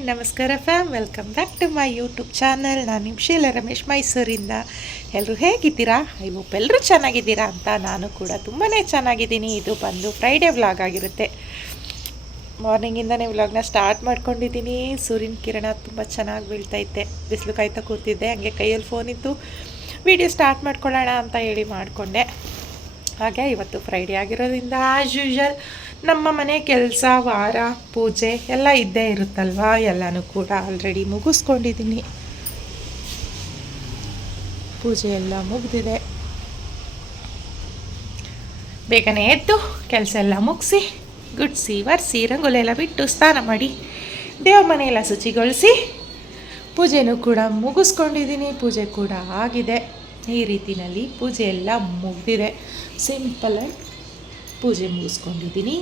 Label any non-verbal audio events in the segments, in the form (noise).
ನಮಸ್ಕಾರ fam welcome back to my YouTube channel ನಾನು ನಿಮ್ಮ ರಮೇಶ್ ಮೈಸೂರಿಂದ. ಎಲ್ಲರೂ ಹೇಗಿದ್ದೀರಾ? ಐ ಹೋಪ್ ಎಲ್ಲರೂ ಚೆನ್ನಾಗಿದ್ದೀರಾ ಅಂತ ನಾನು ಕೂಡ ತುಂಬಾ ಚೆನ್ನಾಗಿದ್ದೀನಿ. ಇದು ಬಂದು ಫ್ರೈಡೇ ವ್ಲಾಗ್ ಆಗಿರುತ್ತೆ. ಮಾರ್ನಿಂಗಿಂದನೇ ವ್ಲಾಗ್ನ ಸ್ಟಾರ್ಟ್ ಮಾಡ್ಕೊಂಡಿದ್ದೀನಿ. ಸೂರ್ಯನ ಕಿರಣ ತುಂಬ ಚೆನ್ನಾಗಿ ಬೀಳ್ತೈತೆ. ಬಿಸಿಲು ಕಾಯ್ತಾ ಕೂತಿದ್ದೆ, ಹಂಗೆ ಕೈಯಲ್ಲಿ ಫೋನ್ ಇತ್ತು ವಿಡಿಯೋ ಸ್ಟಾರ್ಟ್ ಮಾಡ್ಕೊಳ್ಳೋಣ ಅಂತ ಹೇಳಿ ಮಾಡಿಕೊಂಡೆ. ಹಾಗೆ ಇವತ್ತು ಫ್ರೈಡೇ ಆಗಿರೋದ್ರಿಂದ ಆ್ಯಸ್ ಯೂಶಲ್ ನಮ್ಮ ಮನೆ ಕೆಲಸ, ವಾರ, ಪೂಜೆ ಎಲ್ಲ ಇದ್ದೇ ಇರುತ್ತಲ್ವಾ? ಎಲ್ಲನೂ ಕೂಡ ಆಲ್ರೆಡಿ ಮುಗಿಸ್ಕೊಂಡಿದ್ದೀನಿ ಪೂಜೆ ಎಲ್ಲ ಮುಗಿದಿದೆ. ಬೇಗನೆ ಎದ್ದು ಕೆಲಸ ಎಲ್ಲ ಮುಗಿಸಿ ಗುಡ್ಸಿ ಒರೆಸಿ ರಂಗೋಲಿ ಎಲ್ಲ ಬಿಟ್ಟು ಸ್ನಾನ ಮಾಡಿ, ದೇವ್ರ ಮನೆಯೆಲ್ಲ ಶುಚಿಗೊಳಿಸಿ, ಪೂಜೆನೂ ಕೂಡ ಮುಗಿಸ್ಕೊಂಡಿದ್ದೀನಿ ಪೂಜೆ ಕೂಡ ಆಗಿದೆ. ಈ ರೀತಿಯಲ್ಲಿ ಪೂಜೆ ಎಲ್ಲ ಮುಗಿದಿದೆ. ಸಿಂಪಲ್ ಆ್ಯಂಡ್ ಪೂಜೆ ಮುಗಿಸ್ಕೊಂಡಿದ್ದೀನಿ.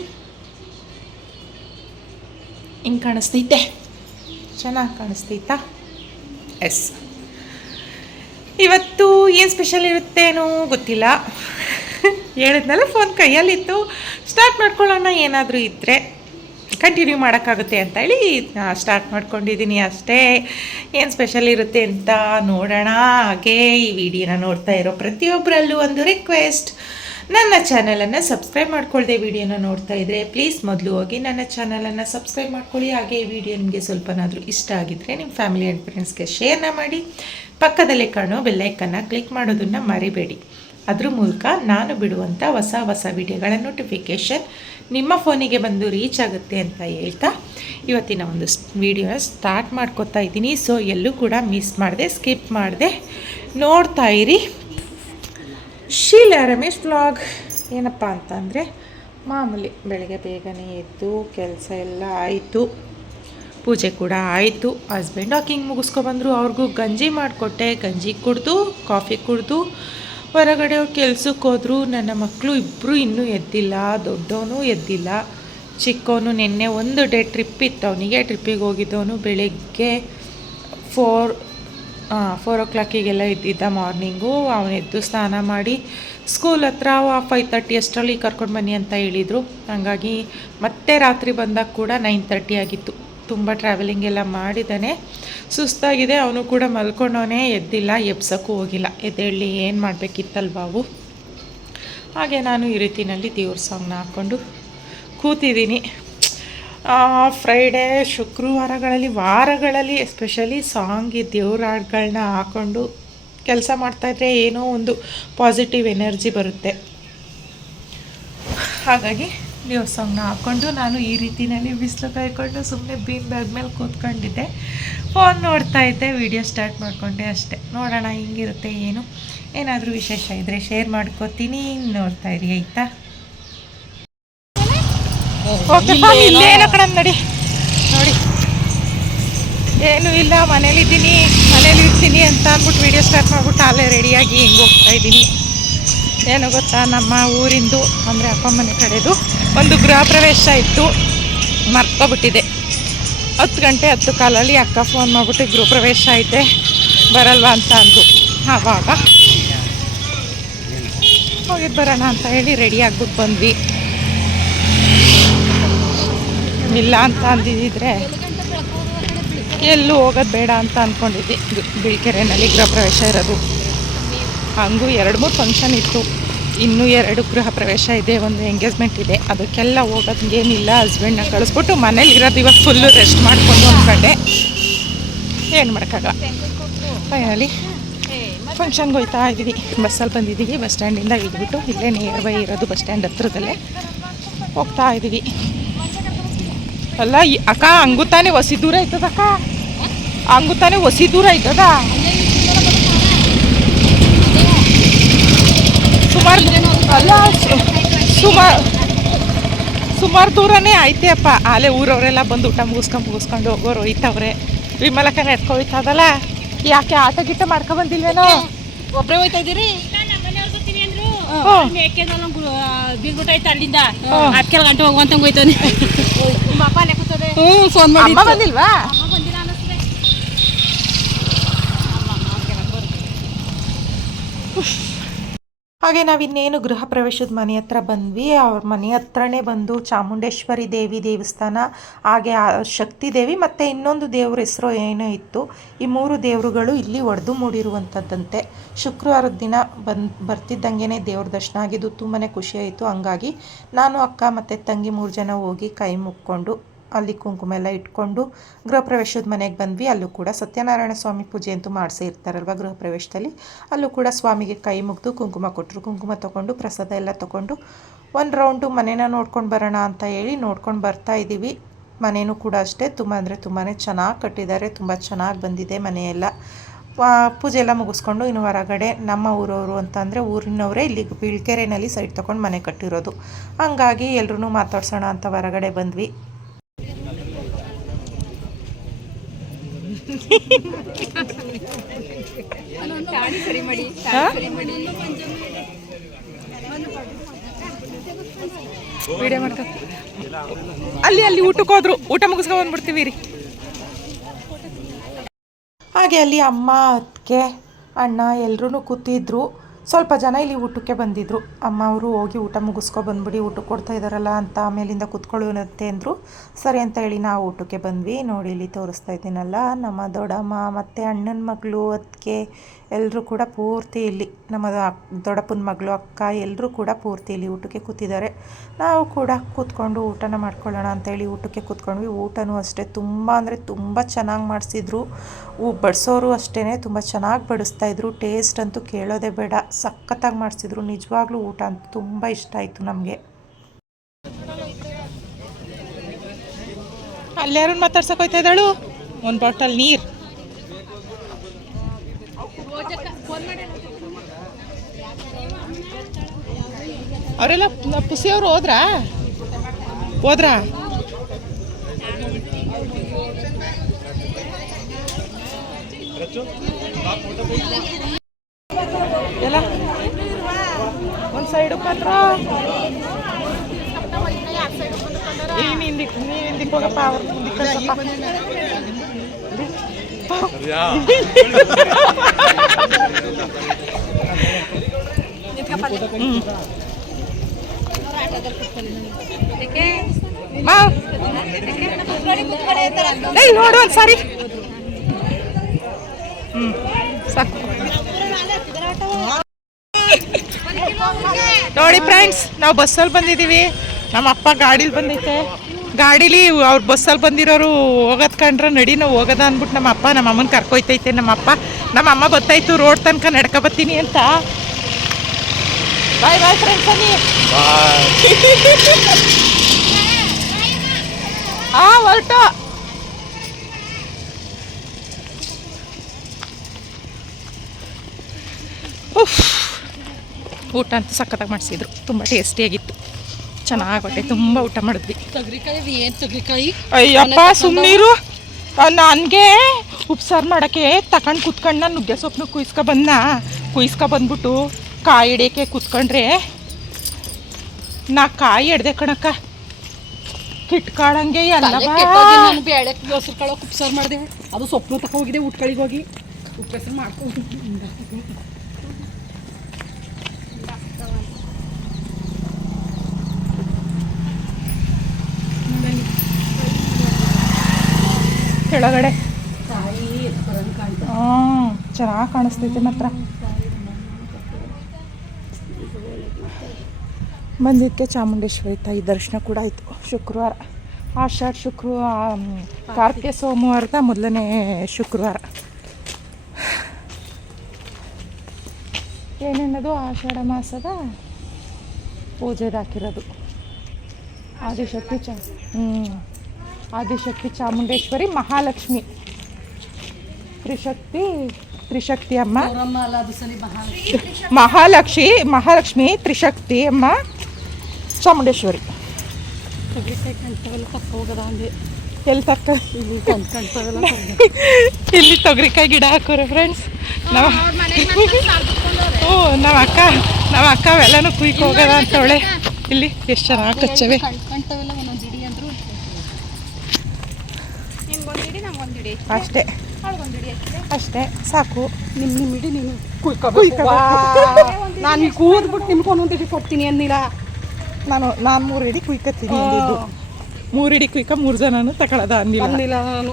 ಹಿಂಗೆ ಕಾಣಿಸ್ತೈತೆ? ಚೆನ್ನಾಗಿ ಕಾಣಿಸ್ತೈತಾ? ಎಸ್ ಇವತ್ತು ಏನು ಸ್ಪೆಷಲ್ ಇರುತ್ತೇನೋ ಗೊತ್ತಿಲ್ಲ. ಹೇಳಿದ್ನಲ್ಲ ಫೋನ್ ಕೈಯಲ್ಲಿತ್ತು. ಸ್ಟಾರ್ಟ್ ಮಾಡ್ಕೊಳ್ಳೋಣ, ಏನಾದರೂ ಇದ್ದರೆ ಕಂಟಿನ್ಯೂ ಮಾಡೋಕ್ಕಾಗುತ್ತೆ ಅಂತ ಹೇಳಿ ಸ್ಟಾರ್ಟ್ ಮಾಡ್ಕೊಂಡಿದ್ದೀನಿ ಅಷ್ಟೇ. ಏನು ಸ್ಪೆಷಲ್ ಇರುತ್ತೆ ಅಂತ ನೋಡೋಣ. ಹಾಗೆ ಈ ವಿಡಿಯೋನ ನೋಡ್ತಾ ಇರೋ ಪ್ರತಿಯೊಬ್ಬರಲ್ಲೂ ಒಂದು ರಿಕ್ವೆಸ್ಟ್ ನನ್ನ ಚಾನಲನ್ನು ಸಬ್ಸ್ಕ್ರೈಬ್ ಮಾಡ್ಕೊಳ್ಳದೆ ವಿಡಿಯೋನ ನೋಡ್ತಾ ಇದ್ದರೆ ಪ್ಲೀಸ್ ಮೊದಲು ಹೋಗಿ ನನ್ನ ಚಾನಲನ್ನು ಸಬ್ಸ್ಕ್ರೈಬ್ ಮಾಡ್ಕೊಳ್ಳಿ. ಹಾಗೆ ಈ ವಿಡಿಯೋ ನಿಮಗೆ ಸ್ವಲ್ಪನಾದರೂ ಇಷ್ಟ ಆಗಿದ್ದರೆ ನಿಮ್ಮ ಫ್ಯಾಮಿಲಿ ಆ್ಯಂಡ್ ಫ್ರೆಂಡ್ಸ್ಗೆ ಶೇರ್ನ ಮಾಡಿ. ಪಕ್ಕದಲ್ಲೇ ಕಾಣೋ ಬೆಲ್ಲೈಕನ್ನು ಕ್ಲಿಕ್ ಮಾಡೋದನ್ನು ಮರಿಬೇಡಿ. ಅದ್ರ ಮೂಲಕ ನಾನು ಬಿಡುವಂಥ ಹೊಸ ಹೊಸ ವಿಡಿಯೋಗಳ ನೋಟಿಫಿಕೇಷನ್ ನಿಮ್ಮ ಫೋನಿಗೆ ಬಂದು ರೀಚ್ ಆಗುತ್ತೆ ಅಂತ ಹೇಳ್ತಾ ಇವತ್ತಿನ ಒಂದು ವಿಡಿಯೋನ ಸ್ಟಾರ್ಟ್ ಮಾಡ್ಕೋತಾ ಇದ್ದೀನಿ. ಸೊ ಎಲ್ಲೂ ಕೂಡ ಮಿಸ್ ಮಾಡಿದೆ ಸ್ಕಿಪ್ ಮಾಡಿದೆ ನೋಡ್ತಾ ಇರಿ. ಶೀಲಾ ರಮೇಶ್ ಬ್ಲಾಗ್ ಏನಪ್ಪ ಅಂತಂದರೆ, ಮಾಮೂಲಿ ಬೆಳಗ್ಗೆ ಬೇಗನೆ ಎದ್ದು ಕೆಲಸ ಎಲ್ಲ ಆಯಿತು. ಪೂಜೆ ಕೂಡ ಆಯಿತು. ಹಸ್ಬೆಂಡ್ ವಾಕಿಂಗ್ ಮುಗಿಸ್ಕೊಬಂದರು ಅವ್ರಿಗೂ ಗಂಜಿ ಮಾಡಿಕೊಟ್ಟೆ. ಗಂಜಿ ಕುಡಿದು ಕಾಫಿ ಕುಡಿದು, ಹೊರಗಡೆ ಅವ್ರು ಕೆಲ್ಸಕ್ಕೆ ಹೋದರು. ನನ್ನ ಮಕ್ಕಳು ಇಬ್ಬರು ಇನ್ನೂ ಎದ್ದಿಲ್ಲ. ದೊಡ್ಡವನು ಎದ್ದಿಲ್ಲ. ಚಿಕ್ಕವನು ನಿನ್ನೆ ಒಂದು ಡೇ ಟ್ರಿಪ್ ಇತ್ತು. ಅವನಿಗೆ ಟ್ರಿಪ್ಪಿಗೆ ಹೋಗಿದ್ದವನು ಬೆಳಗ್ಗೆ ಫೋರ್ ಫೋರ್ ಓ ಕ್ಲಾಕಿಗೆಲ್ಲ ಇದ್ದಿದ್ದ ಮಾರ್ನಿಂಗು ಅವನು ಎದ್ದು ಸ್ನಾನ ಮಾಡಿ ಸ್ಕೂಲ್ ಹತ್ರ ಫೈವ್ ತರ್ಟಿ ಅಷ್ಟರಲ್ಲಿ ಕರ್ಕೊಂಡು ಬನ್ನಿ ಅಂತ ಹೇಳಿದರು. ಹಾಗಾಗಿ ಮತ್ತೆ ರಾತ್ರಿ ಬಂದಾಗ ಕೂಡ ನೈನ್ ತರ್ಟಿ ಆಗಿತ್ತು. ತುಂಬ ಟ್ರಾವೆಲಿಂಗ್ ಎಲ್ಲ ಮಾಡಿದ್ದಾನೆ ಸುಸ್ತಾಗಿದೆ, ಅವನು ಕೂಡ ಮಲ್ಕೊಂಡವನೇ ಎದ್ದಿಲ್ಲ, ಎಬ್ಸೋಕ್ಕೂ ಹೋಗಿಲ್ಲ. ಎದ್ದೇಳಿ ಏನು ಮಾಡಬೇಕಿತ್ತಲ್ವಾವು ಹಾಗೆ ನಾನು ಈ ರೀತಿಯಲ್ಲಿ ದೇವ್ರ ಸಾಂಗ್ನ ಹಾಕ್ಕೊಂಡು ಕೂತಿದ್ದೀನಿ. ಫ್ರೈಡೇ ಶುಕ್ರವಾರಗಳಲ್ಲಿ, ವಾರಗಳಲ್ಲಿ ಎಸ್ಪೆಷಲಿ ಸಾಂಗ್ ದೇವ್ರ ಹಾಡುಗಳನ್ನ ಹಾಕ್ಕೊಂಡು ಕೆಲಸ ಮಾಡ್ತಾಯಿದ್ರೆ ಏನೋ ಒಂದು ಪಾಸಿಟಿವ್ ಎನರ್ಜಿ ಬರುತ್ತೆ. ಹಾಗಾಗಿ ದೇವ್ರ ಸಾಂಗ್ನ ಹಾಕ್ಕೊಂಡು ನಾನು ಈ ರೀತಿಯಲ್ಲಿ ಬಿಸಿಲು ಕಾಯ್ಕೊಂಡು ಸುಮ್ಮನೆ ಬೀನ್ ಬ್ಯಾಗ್ ಮೇಲೆ ಕೂತ್ಕೊಂಡಿದ್ದೆ. ಫೋನ್ ನೋಡ್ತಾ ಇದ್ದೆ ವಿಡಿಯೋ ಸ್ಟಾರ್ಟ್ ಮಾಡಿಕೊಂಡೆ ಅಷ್ಟೇ. ನೋಡೋಣ, ಹಿಂಗಿರುತ್ತೆ, ಏನು? ಏನಾದರೂ ವಿಶೇಷ ಇದ್ದರೆ ಶೇರ್ ಮಾಡ್ಕೋತೀನಿ. ನೋಡ್ತಾ ಇರಿ, ಆಯಿತಾ? ಓಕೆ ಇಲ್ಲೇನೋ. ಕಡೆ ನಡಿ. ನೋಡಿ. ಏನೂ ಇಲ್ಲ ಮನೇಲಿದ್ದೀನಿ ಮನೇಲಿ ಇರ್ತೀನಿ ಅಂತ ಅಂದ್ಬಿಟ್ಟು ವಿಡಿಯೋ ಸ್ಟಾರ್ಟ್ ಮಾಡ್ಬಿಟ್ಟು ಅಲ್ಲೇ ರೆಡಿಯಾಗಿ ಹಿಂಗೆ ಹೋಗ್ತಾ ಇದ್ದೀನಿ. ಏನು ಗೊತ್ತಾ ನಮ್ಮ ಊರಿಂದು ಅಂದರೆ ಅಪ್ಪ ಮನೆ ಕಡೆದು ಒಂದು ಗೃಹ ಪ್ರವೇಶ ಇತ್ತು. ಮರ್ಕೊಬಿಟ್ಟಿದೆ ಹತ್ತು ಗಂಟೆ ಹತ್ತು ಕಾಲಲ್ಲಿ ಅಕ್ಕ ಫೋನ್ ಮಾಡಿಬಿಟ್ಟು ಗೃಹ ಪ್ರವೇಶ ಐತೆ ಬರಲ್ವಾ ಅಂತ ಅಂದು ಆವಾಗ ಹೋಗಿದ್ದು ಬರೋಣ ಅಂತ ಹೇಳಿ ರೆಡಿ ಆಗ್ಬಿಟ್ಟು ಬಂದ್ವಿ. ಇಲ್ಲ ಅಂತ ಅಂದಿದ್ದರೆ ಎಲ್ಲೂ ಹೋಗೋದು ಬೇಡ ಅಂತ ಅಂದ್ಕೊಂಡಿದ್ದೆ ಬಿಳ್ಕೆರೆನಲ್ಲಿ ಗೃಹ ಪ್ರವೇಶ ಇರೋದು. ಹಾಗೂ ಎರಡು ಮೂರು ಫಂಕ್ಷನ್ ಇತ್ತು. ಇನ್ನೂ ಎರಡು ಗೃಹ ಪ್ರವೇಶ ಇದೆ, ಒಂದು ಎಂಗೇಜ್ಮೆಂಟ್ ಇದೆ. ಅದಕ್ಕೆಲ್ಲ ಹೋಗೋದೇನಿಲ್ಲ ಹಸ್ಬೆಂಡ್ನ ಕಳಿಸ್ಬಿಟ್ಟು ಮನೇಲಿ ಇರೋದು ಇವಾಗ ಫುಲ್ಲು ರೆಸ್ಟ್ ಮಾಡಿಕೊಂಡು ಅಂದ್ಕೊಂಡೆ ಏನು ಮಾಡೋಕ್ಕಾಗಲ್ಲ. ಫೈನಲಿ ಫಂಕ್ಷನ್ಗೆ ಹೋಯ್ತಾ ಇದ್ದೀವಿ. ಬಸ್ಸಲ್ಲಿ ಬಂದಿದ್ದೀವಿ. ಬಸ್ ಸ್ಟ್ಯಾಂಡಿಂದ ಇದ್ಬಿಟ್ಟು ಇಲ್ಲೇ ನಿಯರ್ ಬೈ ಇರೋದು ಬಸ್ ಸ್ಟ್ಯಾಂಡ್ ಹತ್ರದಲ್ಲೇ ಹೋಗ್ತಾ ಇದ್ದೀವಿ. ಅಲ್ಲ ಅಕ್ಕ ಹಂಗೂ ತಾನೇ ಹೊಸಿ ದೂರ ಆಯ್ತದ ಅಕ್ಕ? ಹಂಗೂ ತಾನೇ ಹೊಸಿ ದೂರ ಆಯ್ತದ ಸುಮಾರು ಅಲ್ಲ ಸುಮಾರು ಸುಮಾರು ದೂರನೇ ಐತೆ ಅಪ್ಪ. ಅಲ್ಲೇ ಊರವರೆಲ್ಲ ಬಂದು ಊಟ ಮುಗಿಸ್ಕೊಂಡು ಮುಗಿಸ್ಕೊಂಡು ಹೋಗೋರು ಹೋಯ್ತವ್ರೆ ವಿಮಲಕ್ಕ ನೆಡ್ಕೊ ಹೋಯ್ತದಲ್ಲ ಯಾಕೆ ಆಟ ಗಿಟ್ಟ ಮಾಡ್ಕೊ ಒಬ್ಬರೇ ಹೋಯ್ತಾ ಇದೀರಿ ಐತೆ ಅಲ್ಲಿಂದ? ಹ್ಮ್. ಹತ್ತು ಕೆಲ ಗಂಟೆ ಹೋಗುವಂತ ಹೋಯ್ತಾನೆ. ಹ್ಞೂ ಫೋನ್ ಮಾಡಿ ಅಮ್ಮ ಬಂದಿಲ್ವಾ? ಬಂದಿಲ್ಲ ಅನ್ನಿಸ್ತದೆ ಹಾಗೆ ನಾವಿನ್ನೇನು ಗೃಹ ಪ್ರವೇಶದ ಮನೆ ಹತ್ರ ಬಂದ್ವಿ. ಅವ್ರ ಮನೆ ಹತ್ರನೇ ಬಂದು ಚಾಮುಂಡೇಶ್ವರಿ ದೇವಿ ದೇವಸ್ಥಾನ, ಹಾಗೆ ಆ ಶಕ್ತಿ ದೇವಿ ಮತ್ತು ಇನ್ನೊಂದು ದೇವ್ರ ಹೆಸರು ಏನೋ ಇತ್ತು. ಈ ಮೂರು ದೇವರುಗಳು ಇಲ್ಲಿ ಒಡೆದು ಮೂಡಿರುವಂಥದ್ದಂತೆ ಶುಕ್ರವಾರದ ದಿನ ಬಂದು ಬರ್ತಿದ್ದಂಗೆ ದೇವ್ರ ದರ್ಶನ ಆಗಿದ್ದು ತುಂಬಾ ಖುಷಿ ಆಯಿತು. ಹಂಗಾಗಿ ನಾನು ಅಕ್ಕ ಮತ್ತು ತಂಗಿ ಮೂರು ಜನ ಹೋಗಿ ಕೈ ಮುಕ್ಕೊಂಡು ಅಲ್ಲಿ ಕುಂಕುಮ ಎಲ್ಲ ಇಟ್ಕೊಂಡು ಗೃಹ ಪ್ರವೇಶದ ಮನೆಗೆ ಬಂದ್ವಿ. ಅಲ್ಲೂ ಕೂಡ ಸತ್ಯನಾರಾಯಣ ಸ್ವಾಮಿ ಪೂಜೆ ಅಂತೂ ಮಾಡಿಸೇ ಇರ್ತಾರಲ್ವ ಗೃಹ ಪ್ರವೇಶದಲ್ಲಿ. ಅಲ್ಲೂ ಕೂಡ ಸ್ವಾಮಿಗೆ ಕೈ ಮುಗಿದು ಕುಂಕುಮ ಕೊಟ್ಟರು. ಕುಂಕುಮ ತೊಗೊಂಡು ಪ್ರಸಾದ ಎಲ್ಲ ತೊಗೊಂಡು ಒಂದು ರೌಂಡು ಮನೇನ ನೋಡ್ಕೊಂಡು ಬರೋಣ ಅಂತ ಹೇಳಿ ನೋಡ್ಕೊಂಡು ಬರ್ತಾ ಇದ್ದೀವಿ ಮನೇನೂ ಕೂಡ ಅಷ್ಟೇ. ತುಂಬ ಅಂದರೆ ತುಂಬಾ ಚೆನ್ನಾಗಿ ಕಟ್ಟಿದ್ದಾರೆ. ತುಂಬ ಚೆನ್ನಾಗಿ ಬಂದಿದೆ ಮನೆಯೆಲ್ಲ. ಪೂಜೆ ಎಲ್ಲ ಮುಗಿಸ್ಕೊಂಡು ಇನ್ನು ಹೊರಗಡೆ ನಮ್ಮ ಊರವರು ಅಂತಂದರೆ ಊರಿನವರೇ ಇಲ್ಲಿ ಬೀಳ್ಕೆರೆನಲ್ಲಿ ಸೈಡ್ ತೊಗೊಂಡು ಮನೆ ಕಟ್ಟಿರೋದು. ಹಂಗಾಗಿ ಎಲ್ಲರೂ ಮಾತಾಡ್ಸೋಣ ಅಂತ ಹೊರಗಡೆ ಬಂದ್ವಿ. ವಿಡಿಯೋ ಅಲ್ಲಿ ಅಲ್ಲಿ ಊಟಕ್ಕೆ ಹೋದ್ರು. ಊಟ ಮುಗಿಸ್ಕೊಂಡು ಬಂದ್ಬಿಡ್ತೀವಿ ರೀ. ಹಾಗೆ ಅಲ್ಲಿ ಅಮ್ಮ, ಅತ್ತಿಗೆ, ಅಣ್ಣ ಎಲ್ಲರೂ ಕೂತಿದ್ರು. ಸ್ವಲ್ಪ ಜನ ಇಲ್ಲಿ ಊಟಕ್ಕೆ ಬಂದಿದ್ರು. ಅಮ್ಮ ಅವರು ಹೋಗಿ ಊಟ ಮುಗಿಸ್ಕೊ ಬಂದ್ಬಿಡಿ ಊಟಕ್ಕೆ ಕೊಡ್ತಾ ಇದ್ದಾರಲ್ಲ ಅಂತ ಆಮೇಲಿಂದ ಕೂತ್ಕೊಳ್ಳುವಂತೆ ಅಂದರು. ಸರಿ ಅಂತ ಹೇಳಿ ನಾವು ಊಟಕ್ಕೆ ಬಂದ್ವಿ. ನೋಡಿ, ಇಲ್ಲಿ ತೋರಿಸ್ತಾ ಇದ್ದೀನಲ್ಲ, ನಮ್ಮ ದೊಡ್ಡಮ್ಮ ಮತ್ತು ಅಣ್ಣನ ಮಗಳು ಅದಕ್ಕೆ ಎಲ್ಲರೂ ಕೂಡ ಪೂರ್ತಿ ಇಲ್ಲಿ, ನಮ್ಮ ದೊಡ್ಡಪ್ಪನ ಮಗಳು, ಅಕ್ಕ ಎಲ್ಲರೂ ಕೂಡ ಪೂರ್ತಿ ಇಲ್ಲಿ ಊಟಕ್ಕೆ ಕೂತಿದ್ದಾರೆ. ನಾವು ಕೂಡ ಕೂತ್ಕೊಂಡು ಊಟನ ಮಾಡ್ಕೊಳ್ಳೋಣ ಅಂತೇಳಿ ಊಟಕ್ಕೆ ಕೂತ್ಕೊಂಡ್ವಿ. ಊಟನೂ ಅಷ್ಟೇ ತುಂಬ, ಅಂದರೆ ತುಂಬ ಚೆನ್ನಾಗಿ ಮಾಡಿಸಿದ್ರು. ಬಡಿಸೋರು ಅಷ್ಟೇ ತುಂಬ ಚೆನ್ನಾಗಿ ಬಡಿಸ್ತಾಯಿದ್ರು ಟೇಸ್ಟ್ ಅಂತೂ ಕೇಳೋದೇ ಬೇಡ. ಸಖತ್ತಾಗಿ ಮಾಡಿಸಿದ್ರು. ನಿಜವಾಗ್ಲೂ ಊಟ ಅಂತ ತುಂಬ ಇಷ್ಟ ಆಯಿತು ನಮಗೆ. ಅಲ್ಲಾರು ಮಾತಾಡ್ಸಕ್ ಹೋಯ್ತಾ ಇದ್ದಾಳು? ಒಂದು ಬಾಟಲ್ ನೀರು. ಅವರೆಲ್ಲ ಪುಸಿಯವರು ಹೋದ್ರಾ? ಹೋದ್ರಾ? ಎಲ್ಲ ಒಂದು ಸೈಡ್ ಪತ್ರ ನೀನು ಹಿಂದಿಕ್ ನೀನು ಹಿಂದಿಕ್ ಹೋಗಪ್ಪ, ಅವ್ರ ನೋಡು ಒಂದು ಸಾರಿ ಹ್ಞೂ ಸಾಕು. ನೋಡಿ ಫ್ರೆಂಡ್ಸ್ ನಾವು ಬಸ್ಸಲ್ಲಿ ಬಂದಿದ್ದೀವಿ ನಮ್ಮ ಅಪ್ಪ ಗಾಡೀಲಿ ಬಂದೈತೆ. ಗಾಡೀಲಿ ಅವ್ರು ಬಸ್ಸಲ್ಲಿ ಬಂದಿರೋರು ಹೋಗೋದ್ ಕಂಡ್ರೆ ನಡಿ ನಾವು ಹೋಗೋದ ಅಂದ್ಬಿಟ್ಟು ನಮ್ಮ ಅಪ್ಪ ನಮ್ಮ ಅಮ್ಮನ ಕರ್ಕೊಯ್ತೈತೆ ನಮ್ಮ ಅಪ್ಪ. ನಮ್ಮ ಅಮ್ಮ ಗೊತ್ತಾಯ್ತು ರೋಡ್ ತನಕ ನಡ್ಕೊ ಬರ್ತೀನಿ ಅಂತ. ಬಾಯ್ ಬಾಯ್ ಫ್ರೆಂಡ್ಸ್ ಅನ್ನಿ ಆ ಹೊರಟು. ಉಫ್. ಊಟ ಅಂತೂ ಸಖತ್ತಾಗಿ ಮಾಡಿಸಿದ್ರು. ತುಂಬ ಟೇಸ್ಟಿಯಾಗಿತ್ತು ಚೆನ್ನಾಗಿ ಹೊಟ್ಟೆ ತುಂಬ ಊಟ ಮಾಡಿದ್ವಿ. ಅಯ್ಯಪ್ಪ ಸುಮ್ಮನೀರು ನನಗೆ ಉಪ್ಸಾರು ಮಾಡೋಕ್ಕೆ ತಗೊಂಡು ಕುತ್ಕೊಂಡು ನಾನು ನುಗ್ಗೆ ಸೊಪ್ಪನ್ನು ಕುಯ್ಸ್ಕೊ ಬಂದ ಕುಯ್ಸ್ಕೊ ಬಂದ್ಬಿಟ್ಟು ಕಾಯಿ ಹಿಡಿಯೋಕ್ಕೆ ಕುತ್ಕೊಂಡ್ರೆ ನಾ ಕಾಯಿ ಹಿಡ್ದೆ ಕಣಕ್ಕ. ಕಿಟ್ಕಾಳಂಗೆ ಎಲ್ಲ ನಾನು ಬೇಳೆ ಮೊಸರು ಕಾಳು ಉಪ್ಸಾರು ಮಾಡಿದೆ. ಅದು ಸೊಪ್ಪು ತಕ ಹೋಗಿದೆ ಊಟಗಳಿಗೆ ಹೋಗಿ. ಉಪ್ಪೆಸರು ಮಾಡ್ಕೊಂಡು ಕೆಳಗಡೆ. ಕಾಯಿ ಕಾಯಿ ಹಾಂ ಚೆನ್ನಾಗಿ ಕಾಣಿಸ್ತೈತೆ ಮಾತ್ರ ಬಂದಿದ್ದಕ್ಕೆ ಚಾಮುಂಡೇಶ್ವರಿ ತಾಯಿ ದರ್ಶನ ಕೂಡ ಆಯಿತು ಶುಕ್ರವಾರ. ಆಷಾಢ ಶುಕ್ರವಾರ ಕಾರ್ತಿಕ ಸೋಮವಾರದ ಮೊದಲನೇ ಶುಕ್ರವಾರ. ಏನೇನದು ಆಷಾಢ ಮಾಸದ ಪೂಜೆದಾಕಿರೋದು. ಆದಿಶಕ್ತಿ ಚಾ ಹ್ಞೂ ಆದಿಶಕ್ತಿ ಚಾಮುಂಡೇಶ್ವರಿ ಮಹಾಲಕ್ಷ್ಮಿ. ತ್ರಿಶಕ್ತಿ ತ್ರಿಶಕ್ತಿ ಅಮ್ಮ. ಮಹಾಲಕ್ಷ್ಮಿ ಮಹಾಲಕ್ಷ್ಮಿ, ತ್ರಿಶಕ್ತಿ ಅಮ್ಮ. ಚಾಮುಂಡೇಶ್ವರಿ. ಎಲ್ಲಿ ತಕ್ಕ? ಇಲ್ಲಿ ತೊಗರಿಕಾಯಿ ಗಿಡ ಹಾಕೋರು ಫ್ರೆಂಡ್ಸ್ ನಮ್ಮ ಓ, ನಮ್ಮ ಅಕ್ಕ ನಮ್ಮ ಅಕ್ಕ ಅವೆಲ್ಲನೂ ಅಂತ ಅಂತವಳೆ. ಇಲ್ಲಿ ಎಷ್ಟು ಚೆನ್ನಾಗಿ ಕಚ್ಚವೆ ಕಾಣ್ತಾವಲ್ಲ ಒಂದೊಂದು ಇಡಿ ಅಂದ್ರು ಅಷ್ಟೇ. ಅಷ್ಟೇ ಸಾಕು. ನಿಮ್ಮ ನಿಮ್ಮ ಇಡಿ ನೀನು. ಕುಯ್ಕೋಬೇಕು. ನಾನು ಕೂದ್ಬಿಟ್ಟು ನಿಮ್ಗೆ ಒಂದೊಂದು ಇಡೀ ಕೊಡ್ತೀನಿ ಅಂದಿಲ್ಲ ನಾನು ನಾನು ಮೂರು ಇಡಿ ಕುಯ್ಕತ್ತೀನಿ ಅಂದಿದ್ದು. ಮೂರು ಇಡಿ ಕುಯ್ಕ ಮೂರು ಜನನು ತಗೊಳ್ಳೋದ ಅಂದಿಲ್ಲ ಅಂದಿಲ್ಲ ನಾನು.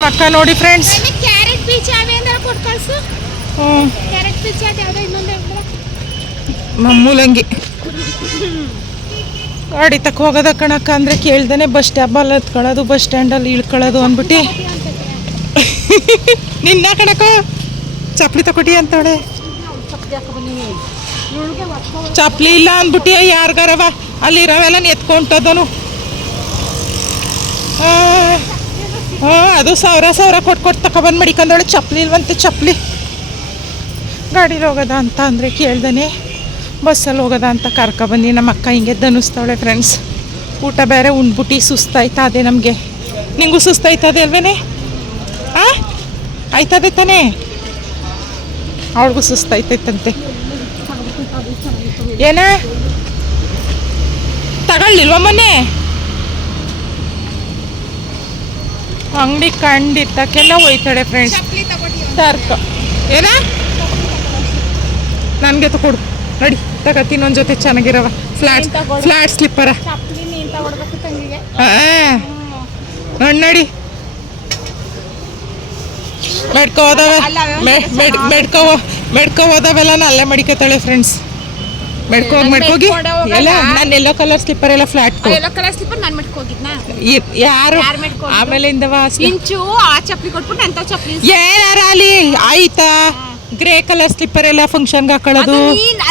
ಅಕ್ಕ ನೋಡಿ ಫ್ರೆಂಡ್ಸ್ ಕ್ಯಾರೆಟ್ ಬೀಜ ಕೊಟ್ಟು ಕಳ್ಸು. ಹ್ಞೂ ಕ್ಯಾರೆಟ್ ಬೀಜ ಅದು ಯಾವುದೋ ಇನ್ನೊಂದು ಮೂಲಂಗಿ. ಗಾಡಿ ತಕ್ಕ ಹೋಗೋದ ಕಣಕ್ಕ ಅಂದರೆ ಕೇಳ್ದೇ ಬಸ್ ಸ್ಟಾಪಲ್ಲಿ ಹತ್ಕೊಳ್ಳೋದು ಬಸ್ ಸ್ಟ್ಯಾಂಡಲ್ಲಿ ಇಳ್ಕೊಳ್ಳೋದು ಅಂದ್ಬಿಟ್ಟು. (laughs) ನಿನ್ನ ಕಣಕ್ಕ ಚಪ್ಲಿ ತಗೊಟ್ಟಿ ಅಂತೋಳೆ ಚಪ್ಲಿ ಇಲ್ಲ ಅಂದ್ಬಿಟ್ಟು ಯಾರಿಗಾರವ ಅಲ್ಲಿರೋವೆಲ್ಲ ಎತ್ಕೊಂಟದನು ಹಾಂ ಅದು ಸಾವಿರ ಸಾವಿರ ಕೊಟ್ಟು ಕೊಟ್ಟು ತಗೊಬಂದು ಮಡಿಕೊಂಡವಳೆ ಚಪ್ಲಿ ಇಲ್ವಂತೆ ಚಪ್ಲಿ ಗಾಡಿ ಹೋಗೋದ ಅಂತ ಅಂದರೆ ಕೇಳ್ದೇನೆ. ಬಸ್ಸಲ್ಲಿ ಹೋಗೋದ ಅಂತ ಕರ್ಕೊಬಂದು ನಮ್ಮ ಅಕ್ಕ ಹಿಂಗೆ ದನಿಸ್ತಾವಳೆ ಫ್ರೆಂಡ್ಸ್ ಊಟ ಬೇರೆ ಉಂಡ್ಬಿಟ್ಟು ಅದೇ ನಮಗೆ. ನಿಂಗೂ ಸುಸ್ತಾಯ್ತದೆ ಅಲ್ವೇನೆ? ಆ? ಆಯ್ತದೆ ತಾನೇ? ಅವಳಿಗೂ ಸುಸ್ತಾಯ್ತೈತಂತೆ. ಏನ? ತಗೊಳ್ಳಿಲ್ವ ಮೊನ್ನೆ? ಅಂಗಡಿ ಖಂಡಿತಕ್ಕೆಲ್ಲ ಹೋಯ್ತಾಳೆ ಫ್ರೆಂಡ್ಸ್ ತರ್ಕ. ಏನ? ನನಗೆ ತಗೊಡು ನಡಿ. ತಗತ್ತೀನಿ ಇನ್ನೊಂದ್ ಜೊತೆ ಚೆನ್ನಾಗಿರವ. ಫ್ಲಾಟ್ ಫ್ಲಾಟ್ ಸ್ಲಿಪ್ಪರ ನೋಡಿ ನಡಿ. ಮೆಡ್ಕೋ ಹೋದವೆ. ಮೆಡ್ಕೋ ಮೆಡ್ಕೋ ಹೋದವೆಲ್ಲ ಅಲ್ಲೇ ಮಡಿಕೋತಾಳೆ ಫ್ರೆಂಡ್ಸ್ ಮೆಡ್ಕೋ ಹೋಗಿ ಮೆಡ್ಕೋಗಿ. ಎಲ್ಲ ನಾನು ಎಲ್ಲೋ ಕಲರ್ ಸ್ಲಿಪ್ಪರ್ ಎಲ್ಲ ಫ್ಲಾಟ್ ಎಲ್ಲೋ ಕಲರ್ ಸ್ಲಿಪ್ಪರ್ ನಾನು ಯಾರು? ಆಮೇಲೆ ಇಂದವ ಇಂಚು ಆ ಚಪ್ಪಲಿ ಕೊಟ್ಬಿಟ್ಟು ಅಂತ ಚಪ್ಪಲಿ ಏನಾರ ಅಲ್ಲಿ? ಆಯ್ತಾ? ಗ್ರೇ ಕಲರ್ ಸ್ಲಿಪ್ಪರ್ ಎಲ್ಲ ಫಂಕ್ಷನ್ಗೆ ಹಾಕೊಳ್ಳೋದು.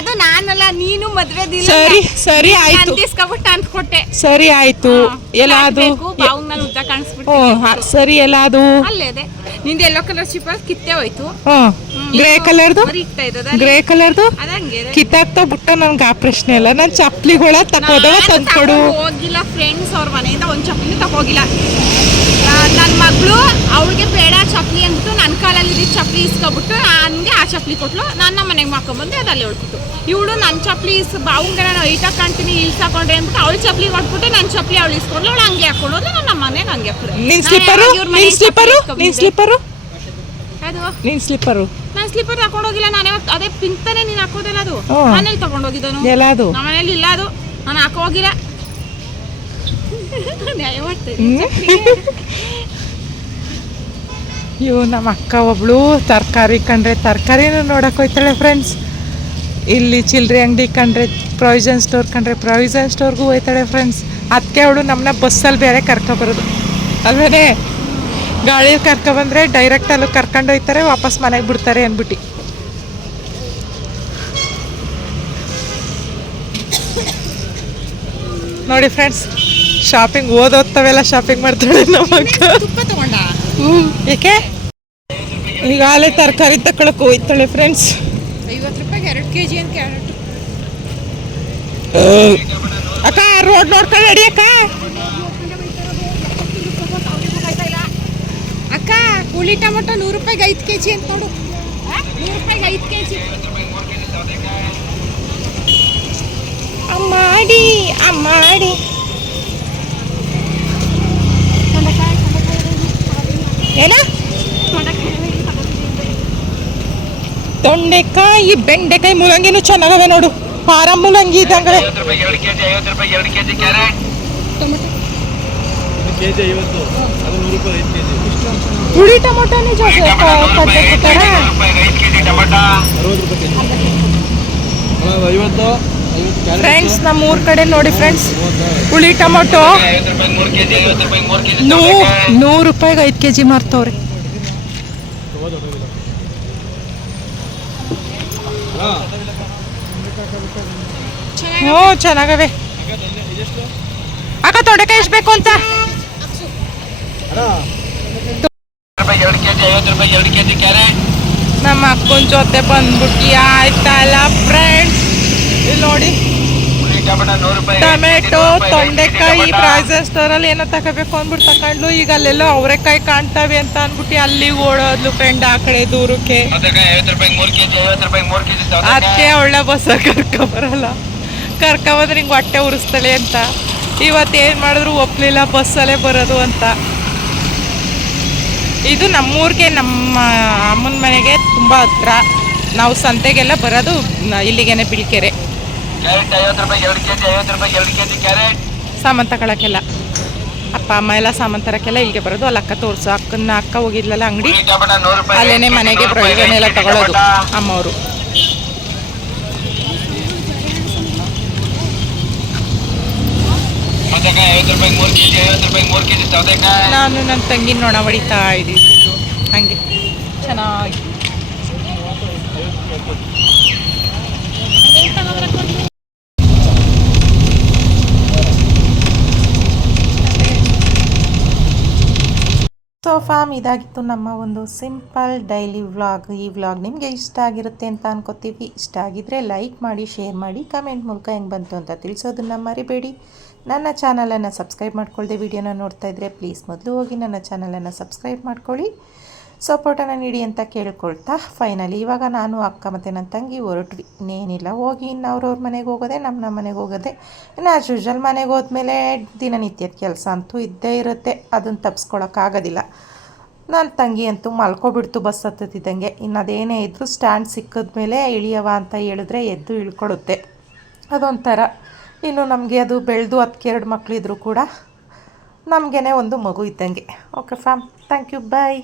ಅದು ನಾನಲ್ಲ ನೀನು ಮದ್ವೆ ಸರಿ ಸರಿ ಆಯ್ತು. ಅಂತಿಸ್ಕೊಬಿಟ್ಟು ಅಂತ ಕೊಟ್ಟೆ. ಸರಿ ಆಯ್ತು. ಎಲ್ಲ ಅದು ಬಾವು ನಾನು ಉದ್ದ ಕಾಣಿಸ್ಬಿಟ್ಟು ಹ್ಞೂ ಸರಿ ಎಲ್ಲ ಅದು ಅಲ್ಲೇ ಇದೆ ನಿಂದ ಎಲ್ಲೋ ಕಲರ್ ಸ್ಲಿಪ್ಪರ್ ಕಿತ್ತೆ ಹೋಯ್ತು. ಗ್ರೇ ಕಲರ್ದು ಗ್ರೇ ಕಲರ್ದು ಕಿತ್ತಾಗ್ತಾ. ಕಿತ್ತಾಕ್ತಾ ಬಿಟ್ಟ ನನ್ಗೆ ಆ ಪ್ರಶ್ನೆ ಇಲ್ಲ. ನಾನು ಚಪ್ಲಿಗಳ ತಕೋದವ ನಾನು ತಂದ್ಕೊಡು ಹೋಗಿಲ್ಲ ಫ್ರೆಂಡ್ಸ್ ಅವ್ರ ಮನೆಯಿಂದ ಒಂದು ಚಪ್ಪಲಿ ತಗೋಗಿಲ್ಲ ನನ್ನ ಮಗಳು ಅವಳಿಗೆ ಬೇಡ ಚಪ್ಲಿ ಅಂದ್ಬಿಟ್ಟು ನನ್ನ ಕಾಲಲ್ಲಿ ಚಪ್ಪಲಿ ಇಸ್ಕೊಬಿಟ್ಟು ನನಗೆ ಆ ಚಪ್ಪಲಿ ಕೊಟ್ಲು. ನನ್ನ ಮನೆಗೆ ಮಾಡ್ಕೊಂಬಂದು ಅದು ಅಲ್ಲಿ ಹೊಡ್ಬಿಟ್ಟು. ಇವಳು ನನ್ನ ಚಪ್ಪಲಿ ಇಸ್ ಬಾವಂಗೆ ನಾನು ಐಟಾಗಿ ಕಾಣ್ತೀನಿ ಇಲ್ಸ್ ಹಾಕೊಂಡ್ರೆ ಅಂದ್ಬಿಟ್ಟು ಅವಳು ಚಪ್ಪಲಿ ಹೊಡ್ಬಿಟ್ಟು ನನ್ನ ಚಪ್ಪಲಿ ಅವಳು ಇಸ್ಕೊಂಡ್ಲು ಅವಳು ಹಂಗೆ ಹಾಕೊಂಡೋದು ನಾನು ನಮ್ಮ ಮನೆಗೆ ಹಂಗೆ ಹಾಕೊಂಡು ನೀನ್ ಸ್ಲಿಪ್ಪರು? ನಿನ್ ಸ್ಲಿಪ್ಪರು? ಅದು ನಿನ್ ನಾನೇ ಅದೇ ಪಿಂಕ್ ತಾನೇ ನೀನು ಹಾಕೋದಿಲ್ಲ ಅದು. ಮನೇಲಿ ತಗೊಂಡೋಗಿದ್ದನು ಎಲ್ಲ ಅದು. ನಮ್ಮ ಮನೇಲಿ ಇಲ್ಲ ಅದು. ನಾನು ಹಾಕೋ ಹೋಗಿಲ್ಲ. (laughs) ನ್ಯಾಯ ಮಾಡ್ತಾ ಇವು ನಮ್ಮ ಅಕ್ಕ ಒಬ್ಳು ತರಕಾರಿ ಕಂಡ್ರೆ ತರಕಾರಿನೂ ನೋಡೋಕೆ ಹೋಯ್ತಾಳೆ ಫ್ರೆಂಡ್ಸ್ ಇಲ್ಲಿ ಚಿಲ್ಲರೆ ಅಂಗಡಿ ಕಂಡ್ರೆ ಪ್ರಾವಿಷನ್ ಸ್ಟೋರ್ ಕಂಡ್ರೆ ಪ್ರಾವಿಷನ್ ಸ್ಟೋರ್ಗೂ ಹೋಯ್ತಾಳೆ ಫ್ರೆಂಡ್ಸ್ ಅದಕ್ಕೆ ಅವಳು ನಮ್ಮನ್ನ ಬಸ್ಸಲ್ಲಿ ಬೇರೆ ಕರ್ಕೊಬರೋದು. ಅಲ್ವೇ ಗಾಳಿಯಲ್ಲಿ ಕರ್ಕೊಬಂದ್ರೆ ಡೈರೆಕ್ಟ್ ಅಲ್ಲಿ ಕರ್ಕೊಂಡು ಹೋಯ್ತಾರೆ, ವಾಪಸ್ ಮನೆಗೆ ಬಿಡ್ತಾರೆ ಅಂದ್ಬಿಟ್ಟು ನೋಡಿ ಫ್ರೆಂಡ್ಸ್ ಶಾಪಿಂಗ್ ಓದೋತ್ತವೆಲ್ಲ ಶಾಪಿಂಗ್ ಮಾಡ್ತಾಳೆ ನಮ್ಮ ಅಕ್ಕ. ಹ್ಞೂ ಏಕೆ? ಈಗಾಗಲೇ ತರಕಾರಿ ತಗೊಳಕ್ಕೆ ಹೋಯ್ತಾಳೆ ಫ್ರೆಂಡ್ಸ್ ಐವತ್ತು ರೂಪಾಯಿಗೆ ಎರಡು ಕೆ ಜಿ ಅಂತ ಕ್ಯಾರೆಟ್. ಅಕ್ಕ ರೋಡ್ ನೋಡ್ಕೊಂಡು ನಡಿ ಅಕ್ಕ? ಅಕ್ಕ ಹುಳಿ ಟೊಮೊಟೊ ನೂರು ರೂಪಾಯಿಗೆ ಐದು ಕೆ ಜಿ ಅಂತ ನೋಡು. ನೂರು ರೂಪಾಯಿಗೆ ಐದು ಕೆ ಜಿ ಅಮ್ಮಾಡಿ ಅಮ್ಮಾಡಿ. ಏನ? ತೊಂಡೆಕಾಯಿ ಬೆಂಡೆಕಾಯಿ ಮುಲಂಗಿನೂ ಚೆನ್ನಾಗವೆ ನೋಡು. ಪಾರ ಮುಲಂಗಿ ಇದ್ದಂಗೆ ಐವತ್ತು ರೂಪಾಯಿ ಎರಡು ಕೆಜಿ ಐವತ್ತು ರೂಪಾಯಿ ಎರಡು ಕೆಜಿ ಕ್ಯಾರೆಟ್. ಕೆಜಿ ಐವತ್ತು ಅದು ನೂರು ರೂಪಾಯಿ ಐದು ಕೆಜಿ. ಹುಳಿ ಟೊಮೊಟೊನೇ ಜಾಸ್ತಿ ಐವತ್ತು. ಫ್ರೆಂಡ್ಸ್ ನಮ್ಮ ಊರ್ ಕಡೆ ನೋಡಿ ಫ್ರೆಂಡ್ಸ್ ಹುಳಿ ಟೊಮೊಟೊ. ನೂ, ನೂರು ರೂಪಾಯಿಗೆ ಐದು ಕೆ ಜಿ ಮಾರ್ತವ್ರಿ. ಹ್ಞೂ, ಚೆನ್ನಾಗವೆ. ಅಕ್ಕ, ತೊಡೆಕಾಯಿ ಎಷ್ಟು ಬೇಕು ಅಂತ? ನಮ್ಮ ಅಕ್ಕನ ಜೊತೆ ಬಂದ್ಬಿಟ್ಟು ಆಯ್ತಲ್ಲ ಫ್ರೆಂಡ್ಸ್ ಇಲ್ಲಿ ನೋಡಿ. ಟೊಮಟ, ತೊಂಡೆಕಾಯಿ ಪ್ರಾಯ್ಸನ್ ಸ್ಟೋರಲ್ಲಿ ಏನೋ ತಗೋಬೇಕು ಅಂದ್ಬಿಟ್ಟು ತಗೊಂಡ್ಲು. ಈಗ ಅಲ್ಲೆಲ್ಲೋ ಅವರೆಕಾಯಿ ಕಾಣ್ತಾವೆ ಅಂತ ಅಂದ್ಬಿಟ್ಟು ಅಲ್ಲಿಗೆ ಓಡೋದ್ಲು ಫ್ರೆಂಡ್ ಆ ಕಡೆ ದೂರಕ್ಕೆ. ಅದಕ್ಕೆ ಒಳ್ಳೆ ರೂಪಾಯಿ ಕರ್ಕ ಬರಲ್ಲ. ಕರ್ಕ ಬಂದ್ರೆ ಹಿಂಗೆ ಹೊಟ್ಟೆ ಉರಿಸ್ತಾಳೆ ಅಂತ. ಇವತ್ತು ಏನು ಮಾಡಿದ್ರು ಒಪ್ಲಿಲ್ಲ ಬಸ್ಸಲ್ಲೇ ಬರೋದು ಅಂತ. ಇದು ನಮ್ಮೂರಿಗೆ, ನಮ್ಮ ಅಮ್ಮನ ಮನೆಗೆ ತುಂಬ ಹತ್ರ. ನಾವು ಸಂತೆಗೆಲ್ಲ ಬರೋದು ಇಲ್ಲಿಗೇನೆ ಬಿಳ್ಕೆರೆ. ಕ್ಯಾರೆಟ್ ಐವತ್ತು ರೂಪಾಯಿ ಎರಡು ಕೆಜಿ ಐವತ್ತು ರೂಪಾಯಿ ಎರಡು ಕೆಜಿ ಕ್ಯಾರೆಟ್. ಸಾಮಾನು ತಗೊಳಕ್ಕೆಲ್ಲ ಅಪ್ಪ ಅಮ್ಮ ಎಲ್ಲ ಸಾಮಾನು ತರಕ್ಕೆಲ್ಲ ಇಲ್ಲಿಗೆ ಬರೋದು. ಅಲ್ಲಿ ಅಕ್ಕ ತೋರಿಸು. ಅಕ್ಕನ ಅಕ್ಕ ಹೋಗಿದ್ಲಲ್ಲ ಅಂಗಡಿ? ಅಲ್ಲೇನೆ ಮನೆಗೆ ಪ್ರಯೋಜನ ಎಲ್ಲ ತಗೊಳ್ಳೋದು ಅಮ್ಮವರು. ನಾನು ನನ್ನ ತಂಗಿ ನೋಣ ಹೊಡಿತಾ ಇದ್ದೀನಿ. ಹಂಗೆ. ಚೆನ್ನಾಗಿ. ಸೊ ಫಾಮ್, ಇದಾಗಿತ್ತು ನಮ್ಮ ಒಂದು ಸಿಂಪಲ್ ಡೈಲಿ ವ್ಲಾಗ್. ಈ ವ್ಲಾಗ್ ನಿಮಗೆ ಇಷ್ಟ ಆಗಿರುತ್ತೆ ಅಂತ ಅನ್ಕೋತೀವಿ. ಇಷ್ಟ ಆಗಿದ್ರೆ ಲೈಕ್ ಮಾಡಿ, ಶೇರ್ ಮಾಡಿ, ಕಮೆಂಟ್ ಮೂಲಕ ಹೆಂಗೆ ಬಂತು ಅಂತ ತಿಳಿಸೋದನ್ನ ಮರಿಬೇಡಿ. ನನ್ನ ಚಾನಲನ್ನು ಸಬ್ಸ್ಕ್ರೈಬ್ ಮಾಡ್ಕೊಳ್ಳದೆ ವಿಡಿಯೋನ ನೋಡ್ತಾ ಇದ್ರೆ ಪ್ಲೀಸ್ ಮೊದಲು ಹೋಗಿ ನನ್ನ ಚಾನಲನ್ನು ಸಬ್ಸ್ಕ್ರೈಬ್ ಮಾಡ್ಕೊಳ್ಳಿ. ಸಪೋರ್ಟನ್ನು ನೀಡಿ ಅಂತ ಕೇಳ್ಕೊಳ್ತಾ ಫೈನಲಿ ಇವಾಗ ನಾನು ಅಕ್ಕ ಮತ್ತು ನನ್ನ ತಂಗಿ ಹೊರಟ್ವಿ. ಇನ್ನೇನಿಲ್ಲ, ಹೋಗಿ ಇನ್ನು ಅವ್ರವ್ರ ಮನೆಗೆ ಹೋಗೋದೆ ನಮ್ಮ ನಮ್ಮ ಮನೆಗೆ ಹೋಗೋದೆ. ಇನ್ನು ಆಸ್ ಯೂಶ್ವಲ್ ಮನೆಗೆ ಹೋದ್ಮೇಲೆ ದಿನನಿತ್ಯದ ಕೆಲಸ ಅಂತೂ ಇದ್ದೇ ಇರುತ್ತೆ ಅದನ್ನು ತಪ್ಪಿಸ್ಕೊಳಕ್ಕಾಗೋದಿಲ್ಲ ನನ್ನ ತಂಗಿ ಅಂತೂ ಮಲ್ಕೊಬಿಡ್ತು ಬಸ್ ಹತ್ತತ್ತಿದ್ದಂಗೆ. ಇನ್ನು ಅದೇನೇ ಇದ್ದರೂ ಸ್ಟ್ಯಾಂಡ್ ಸಿಕ್ಕಿದ್ಮೇಲೆ ಇಳಿಯವ ಅಂತ ಹೇಳಿದ್ರೆ ಎದ್ದು ಇಳ್ಕೊಡುತ್ತೆ ಅದೊಂಥರ. ಇನ್ನು ನಮಗೆ ಅದು ಬೆಳೆದು ಎರಡು ಮಕ್ಕಳಿದ್ರು ಕೂಡ ನಮಗೇನೆ ಒಂದು ಮಗು ಇದ್ದಂಗೆ. Okay fam thank you bye